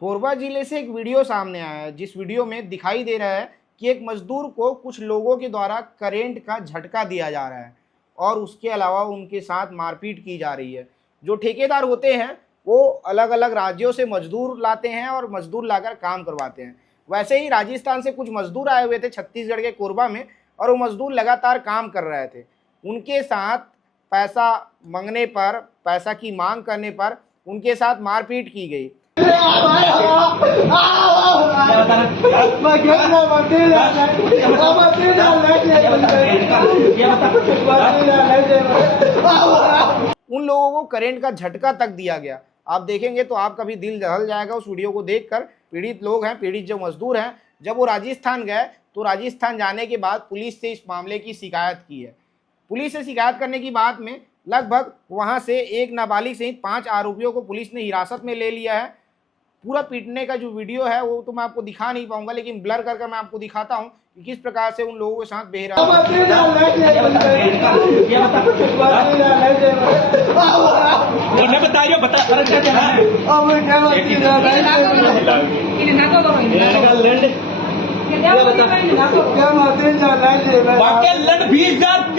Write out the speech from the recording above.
कोरबा जिले से एक वीडियो सामने आया है, जिस वीडियो में दिखाई दे रहा है कि एक मजदूर को कुछ लोगों के द्वारा करंट का झटका दिया जा रहा है और उसके अलावा उनके साथ मारपीट की जा रही है। जो ठेकेदार होते हैं वो अलग अलग राज्यों से मजदूर लाते हैं और मजदूर लाकर काम करवाते हैं। वैसे ही राजस्थान से कुछ मजदूर आए हुए थे छत्तीसगढ़ के कोरबा में, और वो मजदूर लगातार काम कर रहे थे। उनके साथ पैसा मांगने पर, पैसा की मांग करने पर उनके साथ मारपीट की गई। उन लोगों को करंट का झटका तक दिया गया। आप देखेंगे तो आपका भी दिल दहल जाएगा उस वीडियो को देखकर। पीड़ित लोग हैं, पीड़ित जो मजदूर हैं, जब वो राजस्थान गए तो राजस्थान जाने के बाद पुलिस से इस मामले की शिकायत की है। पुलिस से शिकायत करने की बात में लगभग वहां से एक नाबालिग सहित 5 आरोपियों को पुलिस ने हिरासत में ले लिया है। पूरा पीटने का जो वीडियो है वो तो मैं आपको दिखा नहीं पाऊंगा, लेकिन ब्लर करके मैं आपको दिखाता हूँ कि किस प्रकार से उन लोगों के साथ बेह रहा है।